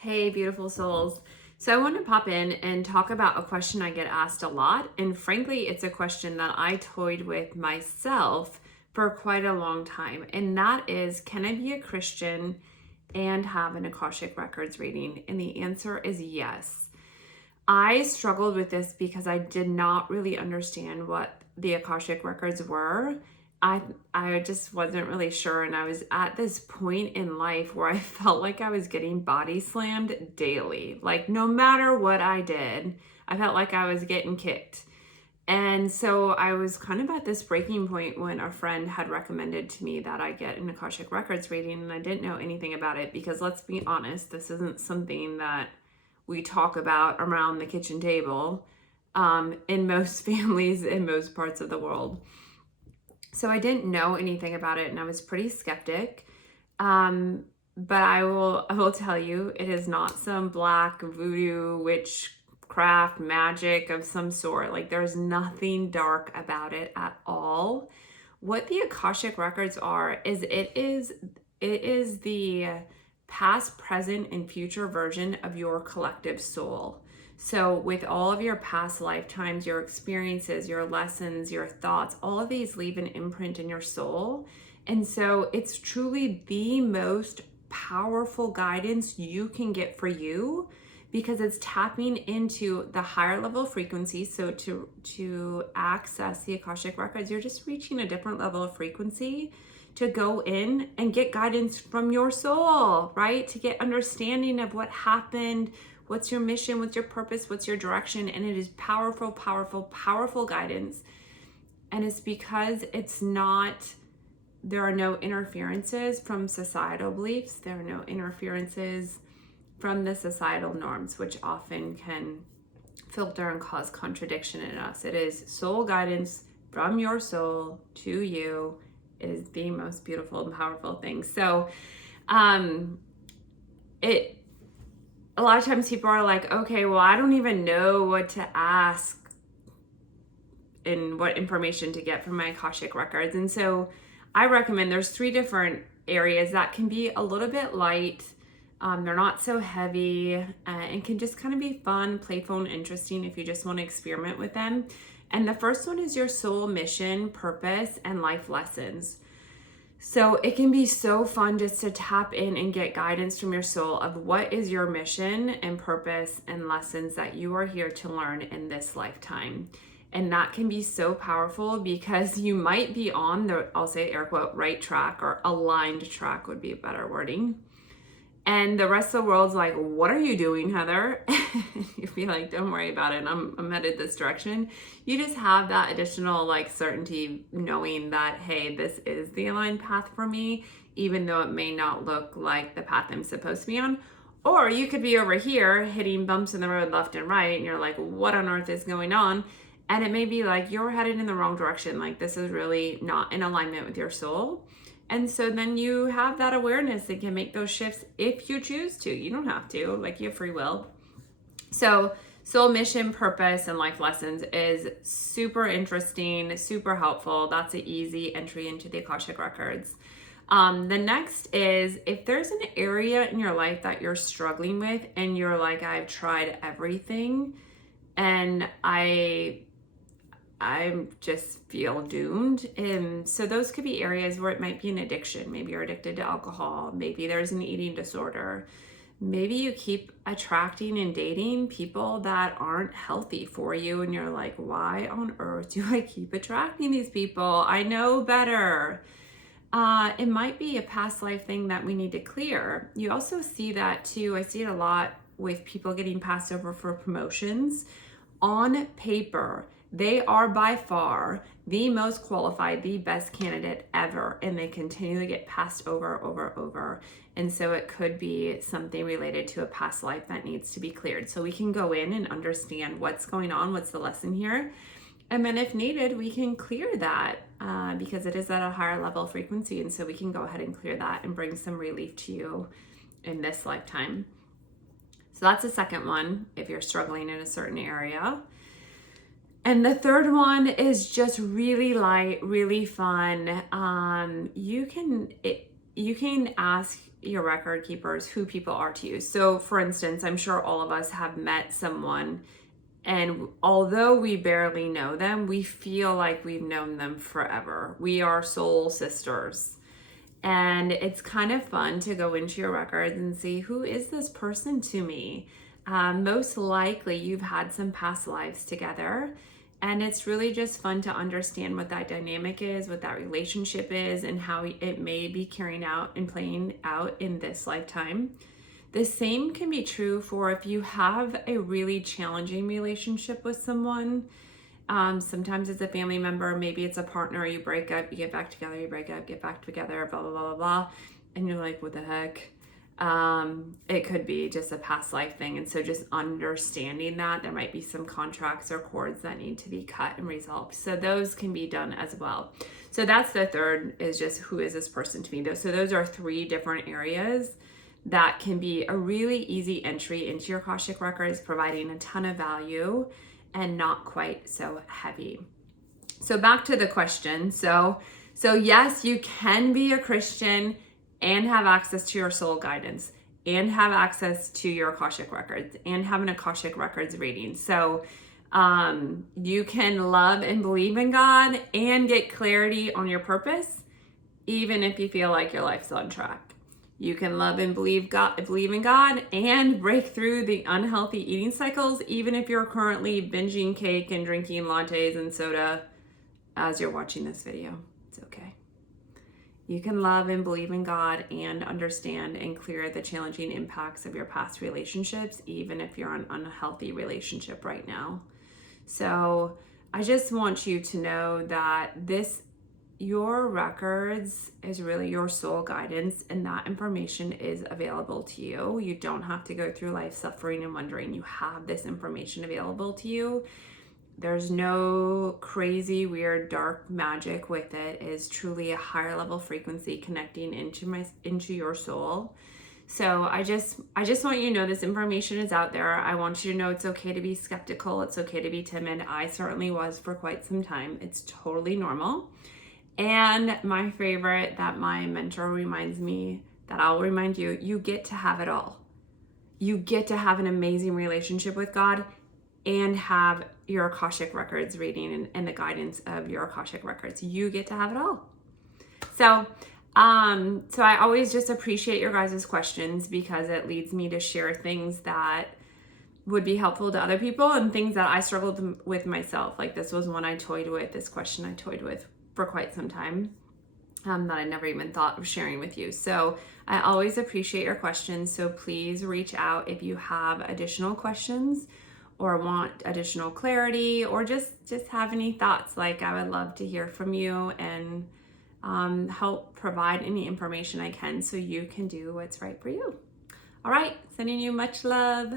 Hey, beautiful souls. So, I want to pop in and talk about a question I get asked a lot. And frankly, it's a question that I toyed with myself for quite a long time. And that is, can I be a Christian and have an Akashic Records reading? And the answer is yes. I struggled with this because I did not really understand what the Akashic records were. I I just wasn't really sure, and I was at this point in life where I felt like I was getting body slammed daily. Like no matter what I did, I felt like I was getting kicked. And so I was kind of at this breaking point when a friend had recommended to me that I get an Akashic Records reading, and I didn't know anything about it because let's be honest, this isn't something that we talk about around the kitchen table in most families in most parts of the world. So I didn't know anything about it and I was pretty skeptic. But I will tell you, it is not some black voodoo witchcraft magic of some sort. Like there's nothing dark about it at all. What the Akashic records are is it is the past, present, and future version of your collective soul. So, with all of your past lifetimes, your experiences, your lessons, your thoughts, all of these leave an imprint in your soul. And so, it's truly the most powerful guidance you can get for you because it's tapping into the higher level frequency. So, to access the Akashic records, you're just reaching a different level of frequency to go in and get guidance from your soul, right? To get understanding of what happened, what's your mission, what's your purpose, what's your direction. And it is powerful, powerful, powerful guidance. And it's because there are no interferences from societal beliefs. There are no interferences from the societal norms, which often can filter and cause contradiction in us. It is soul guidance from your soul to you. It is the most beautiful and powerful thing. So, a lot of times people are like, okay, well, I don't even know what to ask and what information to get from my Akashic records. And so I recommend there's 3 different areas that can be a little bit light. They're not so heavy and can just kind of be fun, playful, and interesting if you just want to experiment with them. And the first one is your soul mission, purpose, and life lessons. So it can be so fun just to tap in and get guidance from your soul of what is your mission and purpose and lessons that you are here to learn in this lifetime. And that can be so powerful because you might be on the, I'll say air quote, right track, or aligned track would be a better wording. And the rest of the world's like, what are you doing, Heather? You'd be like, don't worry about it. I'm headed this direction. You just have that additional like certainty knowing that, hey, this is the aligned path for me, even though it may not look like the path I'm supposed to be on. Or you could be over here hitting bumps in the road left and right. And you're like, what on earth is going on? And it may be like you're headed in the wrong direction. Like this is really not in alignment with your soul. And so then you have that awareness and can make those shifts if you choose to. You don't have to, like you have free will. So soul mission, purpose, and life lessons is super interesting, super helpful. That's an easy entry into the Akashic records. The next is if there's an area in your life that you're struggling with and you're like, I've tried everything and I just feel doomed. And so those could be areas where it might be an addiction. Maybe you're addicted to alcohol. Maybe there's an eating disorder. Maybe you keep attracting and dating people that aren't healthy for you. And you're like, why on earth do I keep attracting these people? I know better. It might be a past life thing that we need to clear. You also see that too. I see it a lot with people getting passed over for promotions. On paper, they are by far the most qualified, the best candidate ever, and they continually get passed over. And so it could be something related to a past life that needs to be cleared. So we can go in and understand what's going on, what's the lesson here. And then if needed, we can clear that because it is at a higher level of frequency. And so we can go ahead and clear that and bring some relief to you in this lifetime. So that's the second one if you're struggling in a certain area. And the third one is just really light, really fun. you can ask your record keepers who people are to you. So for instance, I'm sure all of us have met someone, and although we barely know them, we feel like we've known them forever. We are soul sisters. And it's kind of fun to go into your records and see, who is this person to me? Most likely you've had some past lives together, and it's really just fun to understand what that dynamic is, what that relationship is, and how it may be carrying out and playing out in this lifetime. The same can be true for if you have a really challenging relationship with someone. Sometimes it's a family member, maybe it's a partner, you break up, you get back together, you break up, get back together, blah, blah, blah, blah, blah. And you're like, what the heck? It could be just a past life thing. And so just understanding that there might be some contracts or cords that need to be cut and resolved. So those can be done as well. So that's the third, is just, who is this person to me? So those are 3 different areas that can be a really easy entry into your Akashic records, providing a ton of value and not quite so heavy. So back to the question. So yes, you can be a Christian and have access to your soul guidance and have access to your Akashic records and have an Akashic records reading. So you can love and believe in God and get clarity on your purpose, even if you feel like your life's on track. You can love and believe in God and break through the unhealthy eating cycles, even if you're currently binging cake and drinking lattes and soda as you're watching this video. It's okay. You can love and believe in God and understand and clear the challenging impacts of your past relationships, even if you're in an unhealthy relationship right now. So I just want you to know that your records is really your soul guidance, and that information is available to you. You don't have to go through life suffering and wondering. You have this information available to you. There's no crazy, weird, dark magic with it. It is truly a higher level frequency connecting into your soul. So I just want you to know this information is out there. I want you to know it's okay to be skeptical. It's okay to be timid. I certainly was for quite some time. It's totally normal. And my favorite, that my mentor reminds me, that I'll remind you, you get to have it all. You get to have an amazing relationship with God and have your Akashic records reading and the guidance of your Akashic records. You get to have it all. So I always just appreciate your guys' questions, because it leads me to share things that would be helpful to other people and things that I struggled with myself. Like this was one I toyed with, this question I toyed with for quite some time, that I never even thought of sharing with you. So I always appreciate your questions. So please reach out if you have additional questions or want additional clarity, or just have any thoughts. Like, I would love to hear from you and help provide any information I can so you can do what's right for you. All right, sending you much love.